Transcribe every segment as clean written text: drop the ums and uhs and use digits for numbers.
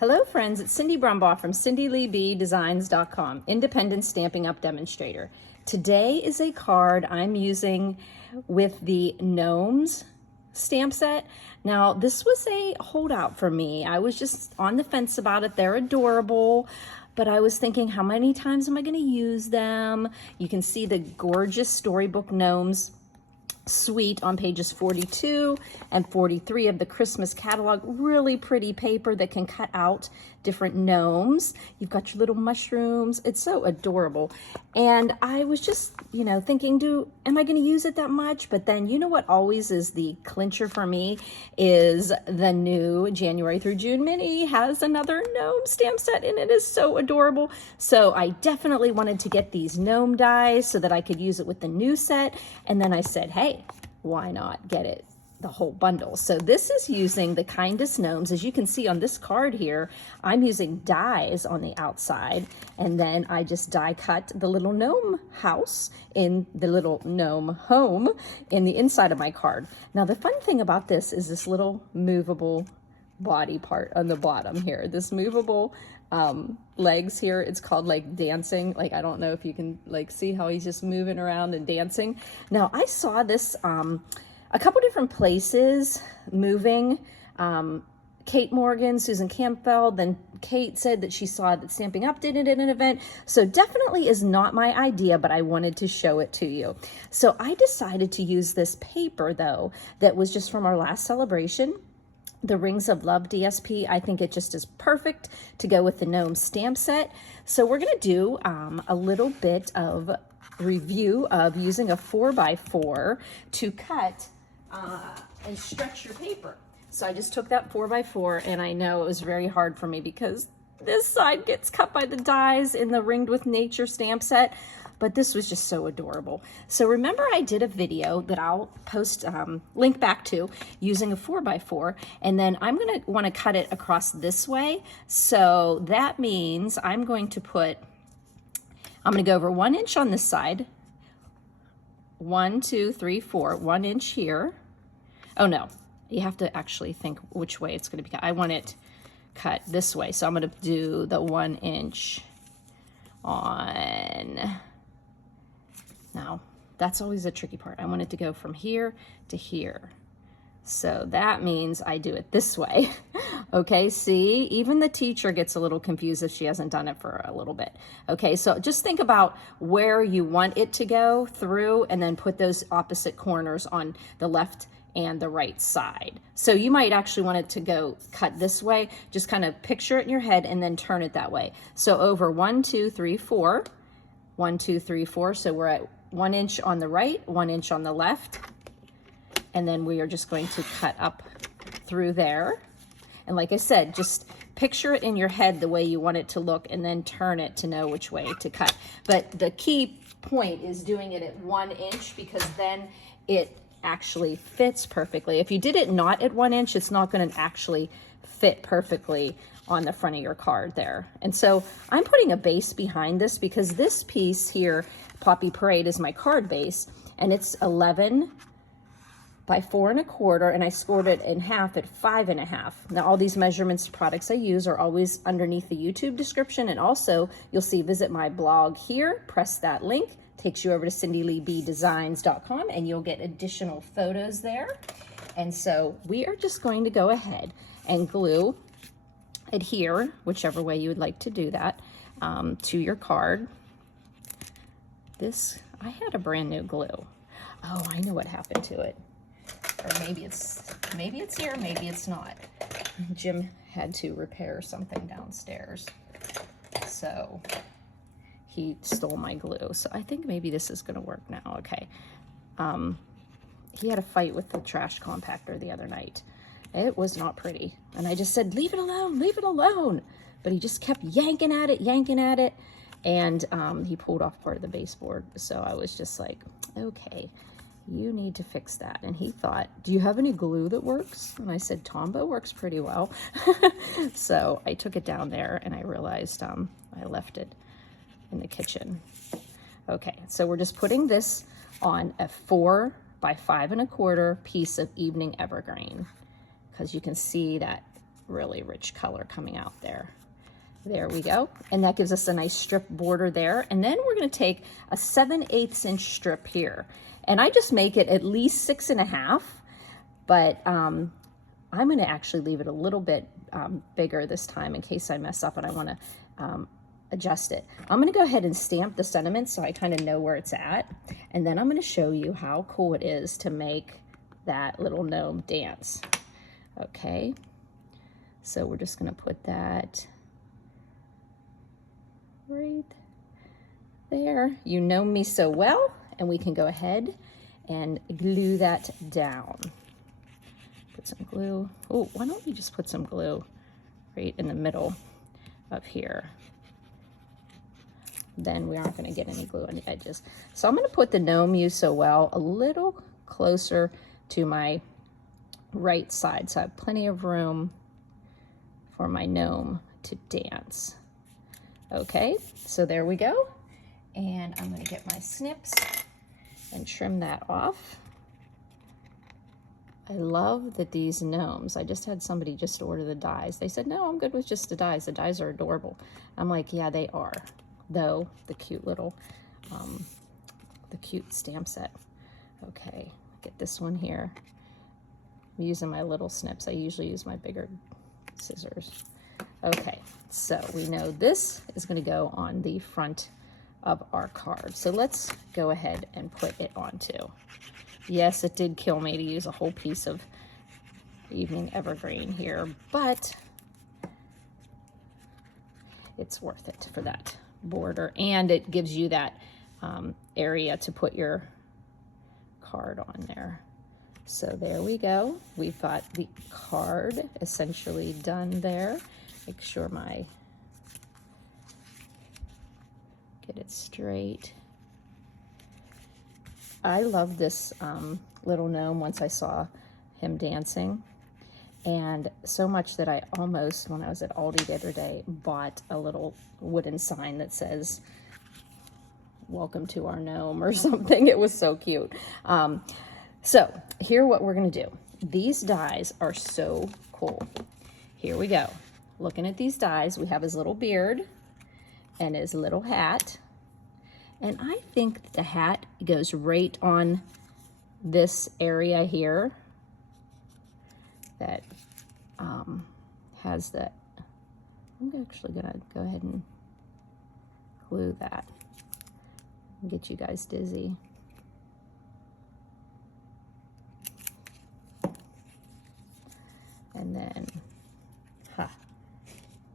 Hello friends, it's Cindy Brumbaugh from CindyLeeBDesigns.com, independent Stampin' Up! Demonstrator. Today is a card I'm using with the Gnomes stamp set. Now this was a holdout for me. I was just on the fence about it. They're adorable, but I was thinking, how many times am I going to use them? You can see the gorgeous Storybook Gnomes suite on pages 42 and 43 of the Christmas catalog. Really pretty paper that can cut out different gnomes. You've got your little mushrooms. It's so adorable. And I was just, thinking, am I going to use it that much? But then, you know what always is the clincher for me is the new January through June mini has another gnome stamp set, and it is so adorable. So I definitely wanted to get these gnome dies so that I could use it with the new set. And then I said, hey, why not get it the whole bundle? So this is using the Kindest gnomes. As you can see on this card here, I'm using dies on the outside, and then I just die cut the little gnome house in the little gnome home in the inside of my card. Now the fun thing about this is this little movable body part on the bottom here, this movable legs here. It's called like dancing. Like, I don't know if you can like see how he's just moving around and dancing. Now I saw this a couple different places moving. Kate Morgan, Susan Campbell, then Kate said that she saw that Stampin' Up! Did it at an event. So definitely is not my idea, but I wanted to show it to you. So I decided to use this paper though, that was just from our last celebration, the Rings of Love DSP. I think it just is perfect to go with the gnome stamp set. So we're gonna do a little bit of review of using a 4x4 to cut and stretch your paper. So I just took that 4x4, and I know it was very hard for me because this side gets cut by the dies in the Ringed with Nature stamp set, but this was just so adorable. So remember, I did a video that I'll post link back to using a 4x4, and then I'm gonna wanna cut it across this way. So that means I'm gonna go over 1 inch on this side, 1, 2, 3, 4, 1 inch here. Oh no, you have to actually think which way it's gonna be cut. I want it cut this way, so I'm gonna do the 1 inch on. Now, that's always a tricky part. I want it to go from here to here. So that means I do it this way. Okay, see, even the teacher gets a little confused if she hasn't done it for a little bit. Okay, so just think about where you want it to go through, and then put those opposite corners on the left and the right side. So you might actually want it to go cut this way. Just kind of picture it in your head and then turn it that way. So over 1, 2, 3, 4, 1, 2, 3, 4. So we're at 1 inch on the right, 1 inch on the left. And then we are just going to cut up through there. And like I said, just picture it in your head the way you want it to look, and then turn it to know which way to cut. But the key point is doing it at 1 inch, because then it actually fits perfectly. If you did it not at 1 inch, it's not going to actually fit perfectly on the front of your card there. And so I'm putting a base behind this, because this piece here, Poppy Parade, is my card base, and it's 11 by 4 1/4, and I scored it in half at 5 1/2. Now all these measurements products I use are always underneath the YouTube description, and also you'll see visit my blog here, press that link, takes you over to CindyLeeBDesigns.com, and you'll get additional photos there. And so we are just going to go ahead and glue adhere, whichever way you would like to do that, to your card. This, I had a brand new glue. Oh, I know what happened to it. Or maybe it's here, maybe it's not. Jim had to repair something downstairs, so he stole my glue. So I think maybe this is gonna work now. Okay. He had a fight with the trash compactor the other night. It was not pretty. And I just said, leave it alone, leave it alone. But he just kept yanking at it, and he pulled off part of the baseboard. So I was just like, okay, you need to fix that. And he thought, do you have any glue that works? And I said, Tombow works pretty well. So I took it down there, and I realized I left it in the kitchen. Okay, so we're just putting this on a 4 by 5 1/4 piece of evening evergreen, because you can see that really rich color coming out there. There we go. And that gives us a nice strip border there. And then we're going to take a 7/8 inch strip here. And I just make it at least 6.5, but I'm going to actually leave it a little bit bigger this time in case I mess up and I want to adjust it. I'm going to go ahead and stamp the sentiments so I kind of know where it's at. And then I'm going to show you how cool it is to make that little gnome dance. Okay, so we're just going to put that right there. You know me so well, and we can go ahead and glue that down. Put some glue. Oh, why don't we just put some glue right in the middle of here? Then we aren't going to get any glue on the edges. So I'm going to put the gnome you so well a little closer to my right side, so I have plenty of room for my gnome to dance. Okay, so there we go. And I'm going to get my snips and trim that off. I love that these gnomes, I just had somebody just order the dies. They said, no, I'm good with just the dies. The dies are adorable. I'm like, yeah, they are. Though, the cute little, the cute stamp set. Okay, get this one here. I'm using my little snips. I usually use my bigger scissors. Okay, so we know this is going to go on the front of our card. So let's go ahead and put it on too. Yes, it did kill me to use a whole piece of evening evergreen here, but it's worth it for that border, and it gives you that area to put your card on there. So there we go. We've got the card essentially done there. Make sure get it straight. I love this little gnome once I saw him dancing, and so much that I almost, when I was at Aldi the other day, bought a little wooden sign that says, "Welcome to our gnome," or something. It was so cute. So here what we're going to do. These dies are so cool. Here we go. Looking at these dies, we have his little beard and his little hat. And I think the hat goes right on this area here that has that. I'm actually going to go ahead and glue that and get you guys dizzy. And then,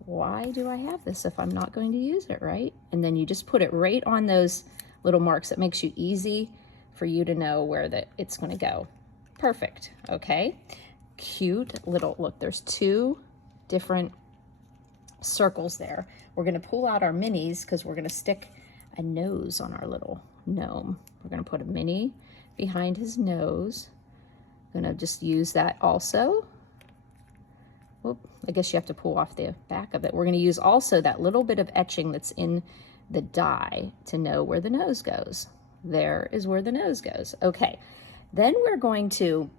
why do I have this if I'm not going to use it, right? And then you just put it right on those little marks. It makes you easy for you to know where it's going to go. Perfect. Okay. Cute little, look, there's 2 different circles there. We're going to pull out our minis because we're going to stick a nose on our little gnome. We're going to put a mini behind his nose. I'm going to just use that also. Oop, I guess you have to pull off the back of it. We're going to use also that little bit of etching that's in the die to know where the nose goes. There is where the nose goes. Okay, then we're going to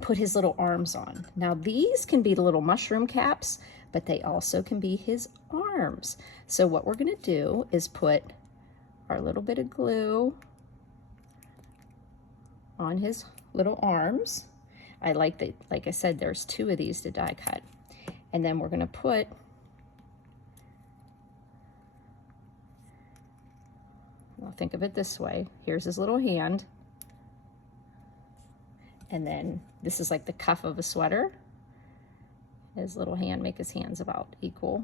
put his little arms on. Now these can be the little mushroom caps, but they also can be his arms. So what we're going to do is put our little bit of glue on his little arms. I like that, like I said, there's 2 of these to die cut. And then we're going to put well, think of it this way. Here's his little hand. And then this is like the cuff of a sweater. His little hand, make his hands about equal.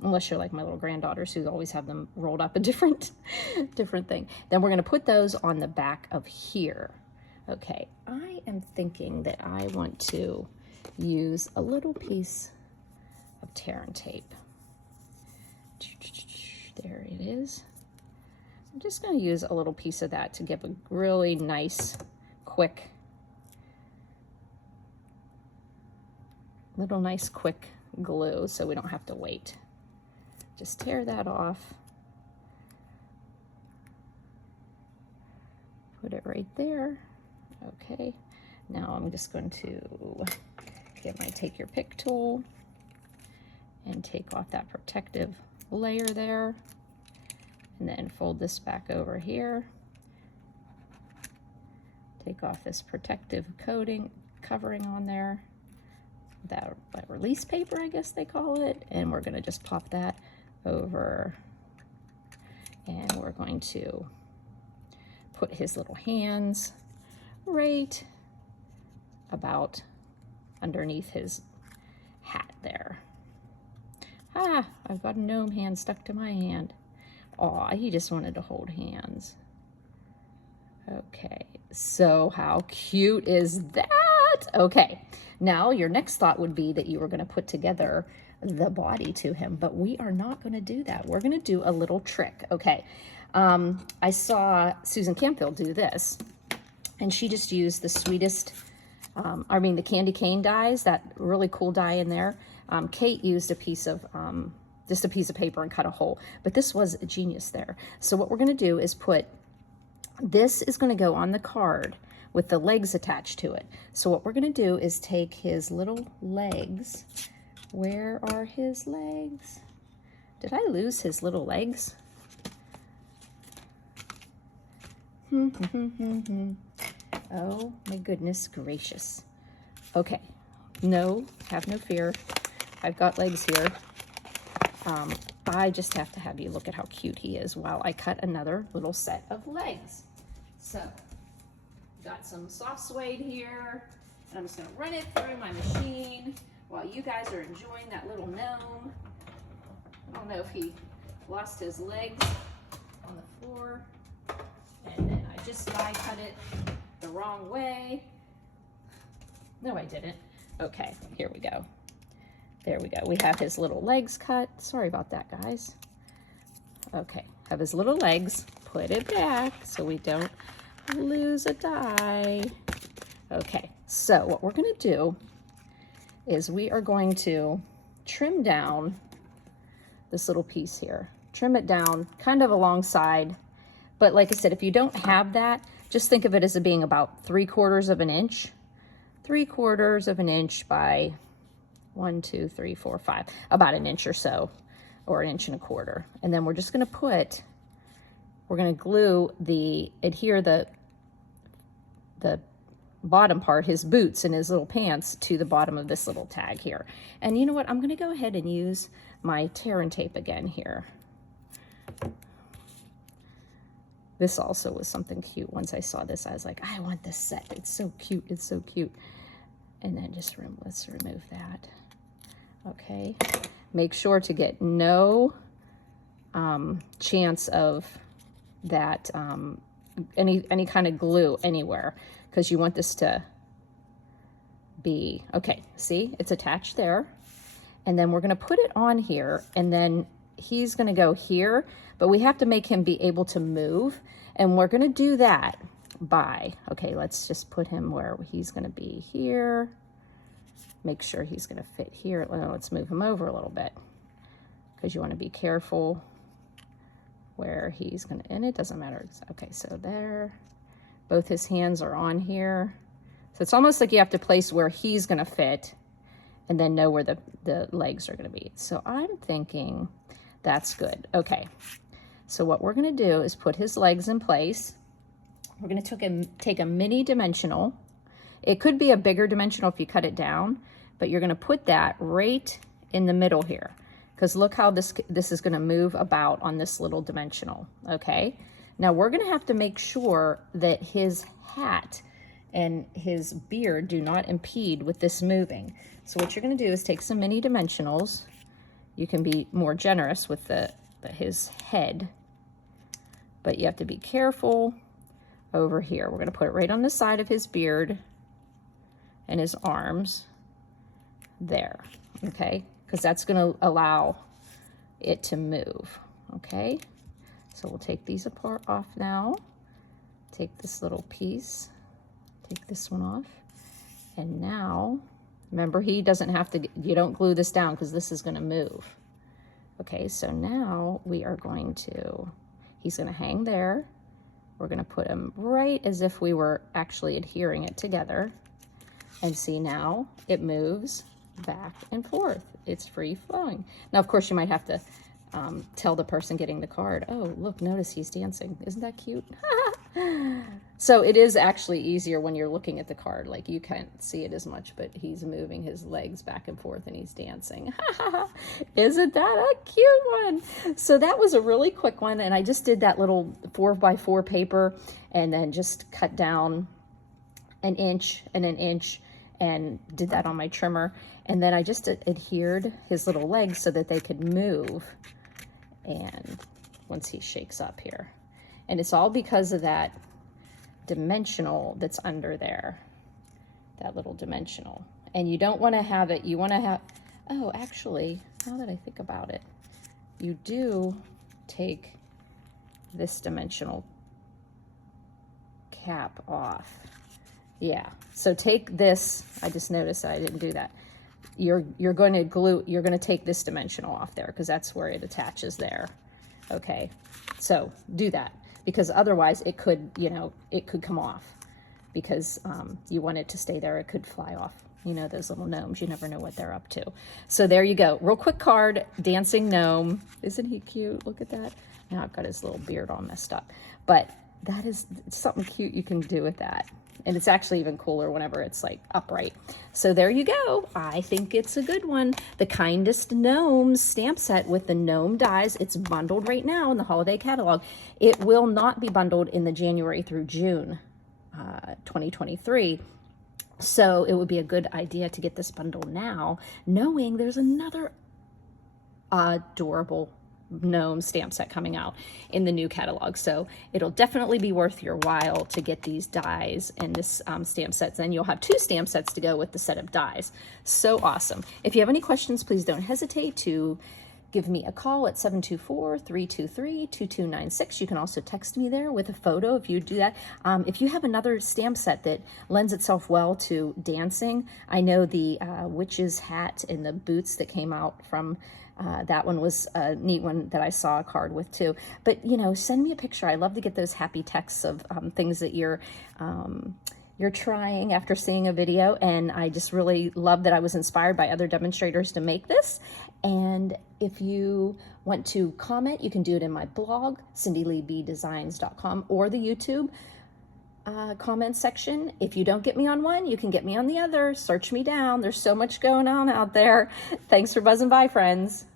Unless you're like my little granddaughters who always have them rolled up a different thing. Then we're going to put those on the back of here. Okay, I am thinking that I want to use a little piece of tear and tape. There it is. I'm just going to use a little piece of that to give a really nice, quick, quick glue so we don't have to wait. Just tear that off. Put it right there. Okay, now I'm just going to get my take your pick tool and take off that protective layer there, and then fold this back over here. Take off this protective covering on there, that release paper, I guess they call it, and we're gonna just pop that over, and we're going to put his little hands right about underneath his hat there. Ah, I've got a gnome hand stuck to my hand. Aw, he just wanted to hold hands. Okay, so how cute is that? Okay, now your next thought would be that you were gonna put together the body to him, but we are not gonna do that. We're gonna do a little trick, okay? I saw Susan Campfield do this, and she just used the sweetest, the candy cane dies, that really cool die in there. Kate used just a piece of paper and cut a hole, but this was a genius there. So what we're gonna do is this is gonna go on the card with the legs attached to it. So what we're gonna do is take his little legs. Where are his legs? Did I lose his little legs? Oh my goodness gracious. Okay, no, have no fear. I've got legs here. I just have to have you look at how cute he is while I cut another little set of legs. So, got some soft suede here, and I'm just gonna run it through my machine while you guys are enjoying that little gnome. I don't know if he lost his legs on the floor, and then I just die cut it the wrong way. No, I didn't. Okay, here we go. There we go. We have his little legs cut. Sorry about that, guys. Okay, have his little legs. Put it back so we don't lose a die. Okay, so what we're going to do is we are going to trim down this little piece here. Trim it down kind of alongside. But like I said, if you don't have that, just think of it as being about 3/4 of an inch. 3/4 of an inch by 1, 2, 3, 4, 5, about an inch or so, or 1.25 inches. And then we're just gonna we're gonna glue adhere the bottom part, his boots and his little pants, to the bottom of this little tag here. And you know what, I'm gonna go ahead and use my tear and tape again here. This also was something cute. Once I saw this, I was like, I want this set. It's so cute, it's so cute. And then let's remove that. Okay, make sure to get no chance of that, any kind of glue anywhere, because you want this to be, okay, see, it's attached there. And then we're gonna put it on here, and then he's gonna go here, but we have to make him be able to move. And we're gonna do that by, okay, let's just put him where he's gonna be here. Make sure he's gonna fit here. Let's move him over a little bit, because you wanna be careful where he's gonna, and it doesn't matter. Okay, so there, both his hands are on here. So it's almost like you have to place where he's gonna fit and then know where the legs are gonna be. So I'm thinking that's good. Okay, so what we're gonna do is put his legs in place. We're gonna take a mini dimensional. It could be a bigger dimensional if you cut it down, but you're gonna put that right in the middle here, because look how this is gonna move about on this little dimensional, okay? Now we're gonna have to make sure that his hat and his beard do not impede with this moving. So what you're gonna do is take some mini dimensionals. You can be more generous with his head, but you have to be careful over here. We're gonna put it right on the side of his beard and his arms there, okay? Because that's gonna allow it to move, okay? So we'll take these apart off now. Take this little piece, take this one off. And now, remember, he doesn't have to, you don't glue this down because this is gonna move. Okay, so now we are going to, he's gonna hang there. We're gonna put him right as if we were actually adhering it together. And see, now it moves back and forth. It's free flowing. Now, of course, you might have to tell the person getting the card, oh, look, notice he's dancing. Isn't that cute? So it is actually easier when you're looking at the card. Like, you can't see it as much, but he's moving his legs back and forth and he's dancing. Isn't that a cute one? So that was a really quick one. And I just did that little 4x4 paper and then just cut down an inch and an inch and did that on my trimmer. And then I just adhered his little legs so that they could move. And once he shakes up here, and it's all because of that dimensional that's under there, that little dimensional. And you don't want to have it, you want to have, oh, actually, now that I think about it, you do take this dimensional cap off. Yeah, so take this, I just noticed I didn't do that. You're going to take this dimensional off there because that's where it attaches there. Okay, so do that, because otherwise it could, you know, it could come off because you want it to stay there. It could fly off. You know, those little gnomes, you never know what they're up to. So there you go. Real quick card, dancing gnome. Isn't he cute? Look at that. Now I've got his little beard all messed up. But that is something cute you can do with that. And it's actually even cooler whenever it's like upright. So there you go. I think it's a good one. The Kindest Gnomes stamp set with the gnome dies. It's bundled right now in the holiday catalog. It will not be bundled in the January through June 2023. So it would be a good idea to get this bundle now, knowing there's another adorable gnome stamp set coming out in the new catalog. So it'll definitely be worth your while to get these dies and this stamp sets. Then you'll have 2 stamp sets to go with the set of dies. So awesome. If you have any questions, please don't hesitate to give me a call at 724-323-2296. You can also text me there with a photo if you do that. If you have another stamp set that lends itself well to dancing, I know the witch's hat and the boots that came out from that one was a neat one that I saw a card with too. But, you know, send me a picture. I love to get those happy texts of things that you're trying after seeing a video. And I just really love that I was inspired by other demonstrators to make this. And if you want to comment, you can do it in my blog, cindyleebdesigns.com, or the YouTube comment section. If you don't get me on one, you can get me on the other. Search me down. There's so much going on out there. Thanks for buzzing by, friends.